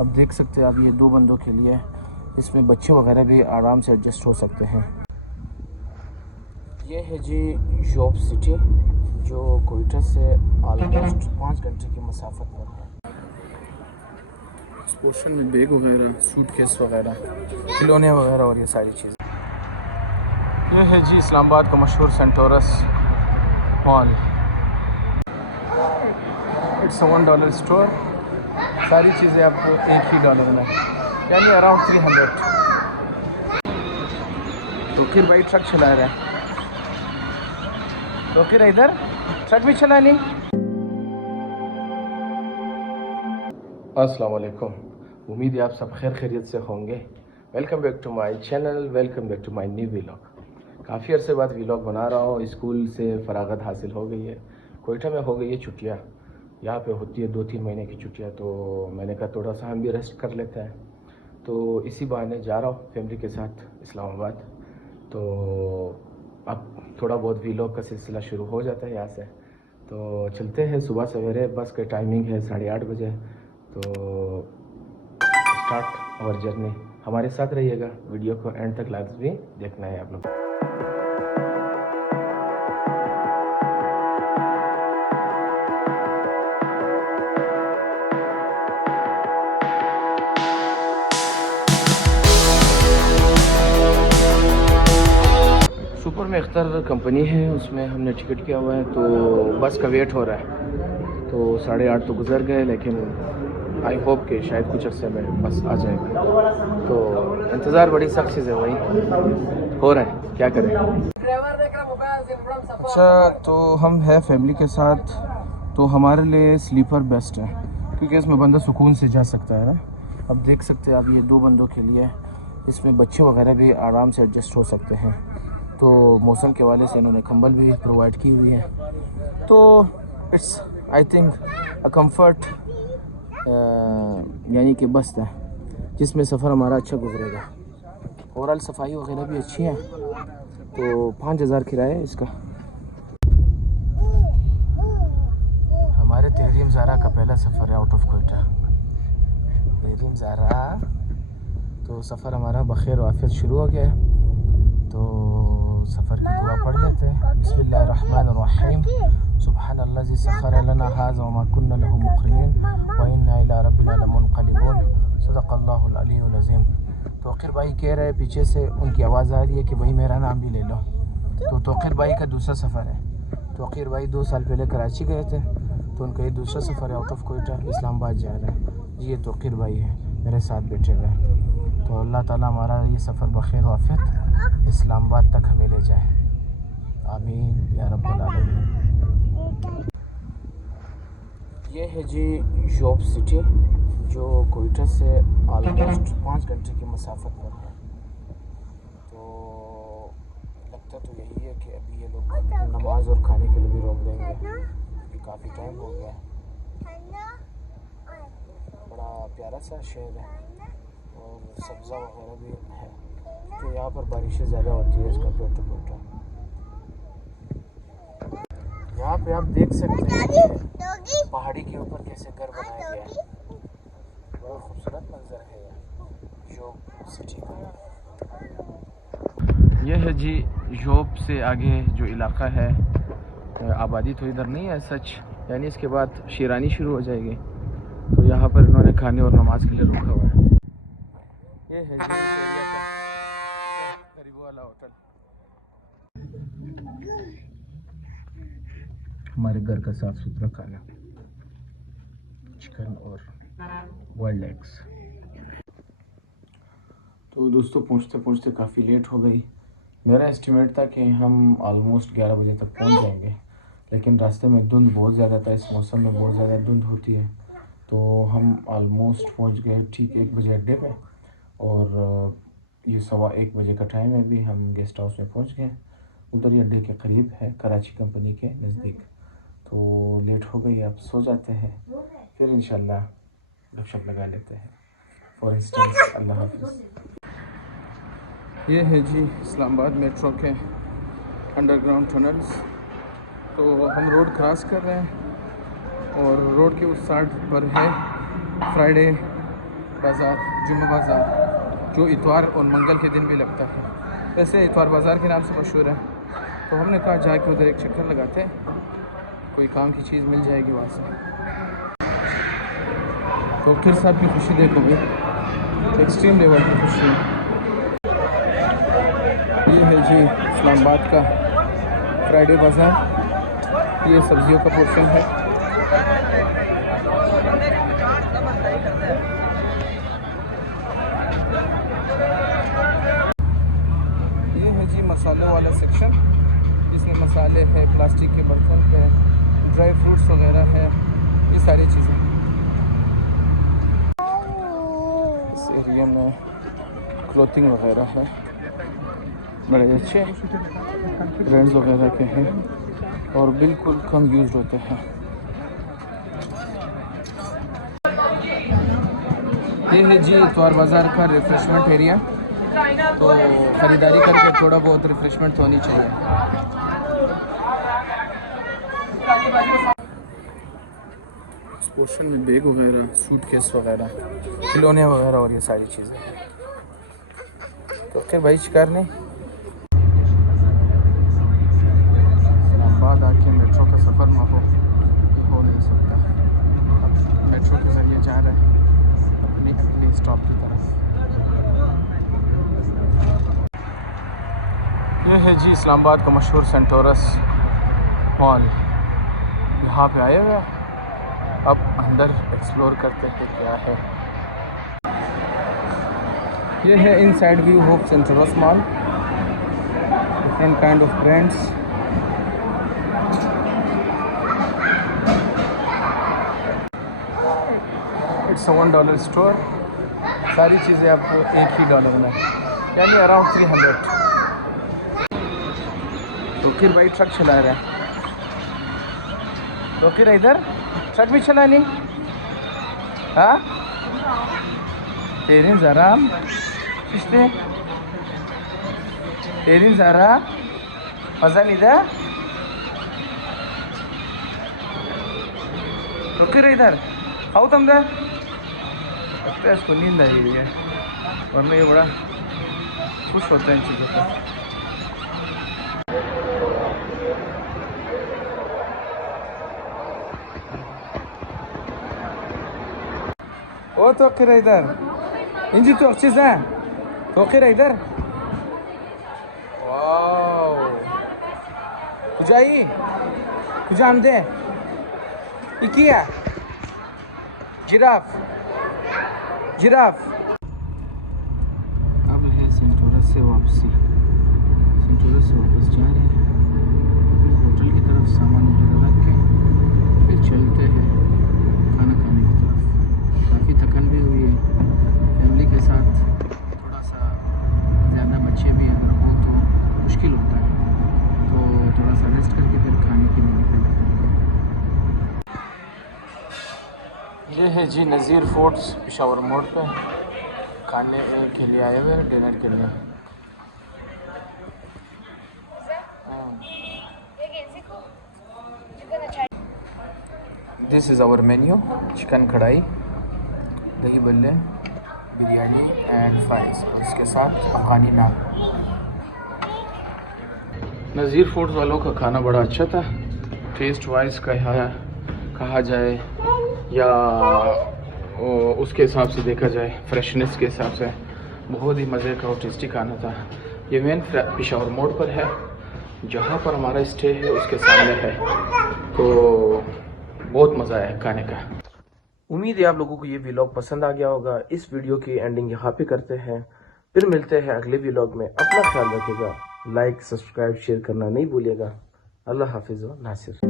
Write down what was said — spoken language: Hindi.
अब देख सकते हैं आप, ये 2 बंदों के लिए, इसमें बच्चे वगैरह भी आराम से एडजस्ट हो सकते हैं। ये है जी जॉब सिटी, जो कोयटा से ऑलमोस्ट 5 घंटे की मसाफत पर है। इस पोर्शन में बैग वगैरह, सूटकेस वगैरह, खिलौने वगैरह और ये सारी चीज़ें। ये है जी इस्लामाबाद का मशहूर सेंटोरस मॉल। It's $1 store. सारी चीज़ें आपको $1 ही में, यानी अराउंड 300। तो फिर भाई ट्रक चला रहा है, तो फिर इधर ट्रक भी चला ली। अस्सलाम वालेकुम, उम्मीद है आप सब खैर खैरियत से होंगे। Welcome back to my channel, welcome back to my new vlog. काफ़ी अरसे बाद व्लॉग बना रहा हूँ। स्कूल से फरागत हासिल हो गई है, कोयटा में हो गई है छुट्टियाँ। यहाँ पे होती है 2-3 महीने की छुट्टियाँ, तो मैंने कहा थोड़ा सा हम भी रेस्ट कर लेते हैं। तो इसी बहाने जा रहा हूँ फैमिली के साथ इस्लामाबाद। तो अब थोड़ा बहुत व्लॉग का सिलसिला शुरू हो जाता है यहाँ से। तो चलते हैं, सुबह सवेरे बस का टाइमिंग है 8:30 बजे। तो स्टार्ट और जर्नी, हमारे साथ रहिएगा, वीडियो को एंड तक लाजमी देखना है आप लोग। सुपर में अख्तर कंपनी है, उसमें हमने टिकट किया हुआ है। तो बस का वेट हो रहा है। तो 8:30 तो गुजर गए, लेकिन आई होप कि शायद कुछ अर्से में बस आ जाएगा। तो इंतज़ार बड़ी सख्त चीज़ है, वही हो रहा है, क्या करें। अच्छा, तो हम हैं फैमिली के साथ, तो हमारे लिए स्लीपर बेस्ट है, क्योंकि इसमें बंदा सुकून से जा सकता है ना। अब देख सकते हैं आप, ये 2 बंदों के लिए, इसमें बच्चे वगैरह भी आराम से एडजस्ट हो सकते हैं। तो मौसम के हवाले से इन्होंने कंबल भी प्रोवाइड की हुई है। तो it's I think a comfort, यानी कि बस है जिसमें सफ़र हमारा अच्छा गुजरेगा। ओवरऑल सफाई वगैरह भी अच्छी है। तो 5,000 किराया है इसका। हमारे तहरीम ज़ारा का पहला सफ़र है आउट ऑफ कोयटा। तहरीम ज़ारा, तो सफ़र हमारा बखैर वाफियत शुरू हो गया है। तो सफ़र की दुआ पढ़ लेते हैं। बिस्मिल्लाहिर्रहमानिर्रहीम। सुब्हानल्लाज़ी सख़्खर लना हाज़ा वमा कुन्ना लहू मुक़रिनीन व इन्ना इला रब्बिना लमुनक़लिबून। सदक़ल्लाहुल अलीयुल अज़ीम। तोक़िर भाई कह रहे हैं, पीछे से उनकी आवाज़ आ रही है कि भाई मेरा नाम भी ले लो। तो तोक़िर भाई का दूसरा सफ़र है। तोक़िर भाई 2 साल पहले कराची गए थे, तो उनका ये दूसरा सफ़र है आउट ऑफ कोयटा, इस्लामाबाद जा रहे हैं। ये तोक़िर भाई है मेरे साथ बैठे हुए। तो अल्लाह ताला हमारा ये सफ़र बखैर वाफियत इस्लामाबाद तक हमें ले जाए, आमीन या रब्बल आलमीन। ये है जी जॉब सिटी, जो कोयटा से ऑलमोस्ट 5 घंटे की मसाफत पर है। तो लगता तो यही है कि अभी ये लोग नमाज और खाने के लिए भी रोक देंगे, क्योंकि काफ़ी टाइम हो गया है। बड़ा प्यारा सा शहर है और सब्ज़ा वगैरह भी है। तो यहाँ पर बारिशें ज़्यादा होती है इस कंपेयर टू कोयटा। यहाँ पे आप देख सकते हैं कि पहाड़ी के ऊपर कैसे घर बनाया गया है। बड़ा खूबसूरत मंजर है जॉब सिटी का। यह है जी जॉब से आगे जो इलाका है, आबादी तो इधर नहीं है सच, यानी इसके बाद शेरानी शुरू हो जाएगी। तो यहाँ पर इन्होंने खाने और नमाज के लिए रोका हुआ है। ये है जी एरिया का गरीबों वाला होटल। हमारे घर का साफ सुथरा खाना, चिकन और वाइल्ड एग्स। तो दोस्तों, पहुँचते पहुँचते काफ़ी लेट हो गई। मेरा एस्टिमेट था कि हम ऑलमोस्ट 11 बजे तक पहुँच जाएंगे, लेकिन रास्ते में धुंध बहुत ज़्यादा था। इस मौसम में बहुत ज़्यादा धुंध होती है। तो हम ऑलमोस्ट पहुँच गए ठीक 1 बजे अड्डे पे, और ये 1:15 बजे का टाइम है। अभी हम गेस्ट हाउस में पहुँच गए, उधर ही अड्डे के करीब है, कराची कंपनी के नज़दीक। तो लेट हो गई, अब सो जाते हैं, फिर इंशाल्लाह गपशप लगा लेते हैं। फॉर इंस्टेंस अल्लाह हाफिज़। ये है जी इस्लामाबाद मेट्रो के अंडरग्राउंड टनल्स। तो हम रोड क्रॉस कर रहे हैं, और रोड के उस साइड पर है फ्राइडे बाज़ार, जुम्मा बाज़ार, जो इतवार और मंगल के दिन भी लगता है। वैसे इतवार बाज़ार के नाम से मशहूर है, तो हमने कहा जाके उधर एक चक्कर लगाते हैं, कोई काम की चीज़ मिल जाएगी वहाँ से। तो फिर साहब की खुशी देखो भाई, एक्सट्रीम लेवल की खुशी है। ये है जी इस्लामाबाद का फ्राइडे बाज़ार, ये सब्जियों का पोर्शन है। ये है जी मसालों वाला सेक्शन, इसमें मसाले है, प्लास्टिक के बर्तन है, ड्राई फ्रूट्स वगैरह है, ये सारी चीज़ें। इस एरिया में क्लोथिंग वगैरह है, बड़े अच्छे ब्रांड्स वगैरह के हैं और बिल्कुल कम यूज होते हैं। ये है जी इतवार बाज़ार का रिफ़्रेशमेंट एरिया, तो ख़रीदारी करके थोड़ा बहुत रिफ़्रेशमेंट होनी चाहिए। इस पोर्शन में बैग वगैरह, सूटकेस वगैरह, खिलौने वगैरह और ये सारी चीज़ें। तो फिर भाई शिकार नहीं, इस्लामाबाद आके मेट्रो का सफ़र ना हो नहीं सकता। अब मेट्रो के ज़रिए जा रहे हैं अपनी अगली स्टॉप की तरफ। ये है जी इस्लामाबाद का मशहूर सेंटोरस मॉल, यहाँ पे आए हुए हैं। अब अंदर एक्सप्लोर करते हैं क्या है। ये है inside view of Centaurus mall, different kind of brands. It's $1 store, सारी चीज़ें आपको $1 ही में, यानी अराउंड 300। तो फिर भाई ट्रक चला रहा है, तो फिर इधर ट्रक भी चला नहीं। हाँ तेरी ज़रा किसने तेरी ज़रा मज़ा नहीं था। तो फिर इधर आओ तुम दे, लगता है इसको नींद आई हुई है, वरना ये बड़ा खुश होता है इन चीज़ों पर। ओ तो फिर इधर इंजी तो अच्छे से तो फिर इधर वाओ कुजाई कुजाम दे इकिया जिराफ जिराफ। अब है सेंटोरस से वापसी, सेंटोरस से वापस जा रहे हैं होटल की तरफ, सामान वगैरह रख के फिर चलते हैं खाना खाने की तरफ। काफ़ी थकन भी हुई है, फैमिली के साथ थोड़ा सा ज़्यादा बच्चे भी अगर हो तो मुश्किल होता है, तो थोड़ा सा रेस्ट करके फिर खाने के लिए निकलते हैं। ये है जी नज़ीर फूड्स पेशावर मोड़ पे, खाने के लिए आए हुए हैं, डिनर के लिए। This is our menu, chicken kadhai, dahi बल्ले, बिरयानी एंड फ्राइज़, और इसके साथ अफगानी नान। नज़ीर फूड्स वालों का खाना बड़ा अच्छा था, टेस्ट वाइज कहा जाए या उसके हिसाब से देखा जाए, फ्रेशनेस के हिसाब से बहुत ही मज़े का और टेस्टी खाना था। ये मेन पेशावर मोड़ पर है, जहाँ पर हमारा स्टे है उसके सामने है, तो बहुत मज़ा आया खाने का। उम्मीद है आप लोगों को ये व्लॉग पसंद आ गया होगा। इस वीडियो की एंडिंग यहाँ पे करते हैं, फिर मिलते हैं अगले व्लॉग में। अपना ख्याल रखिएगा, लाइक सब्सक्राइब शेयर करना नहीं भूलिएगा। अल्लाह हाफिज़ व नासिर।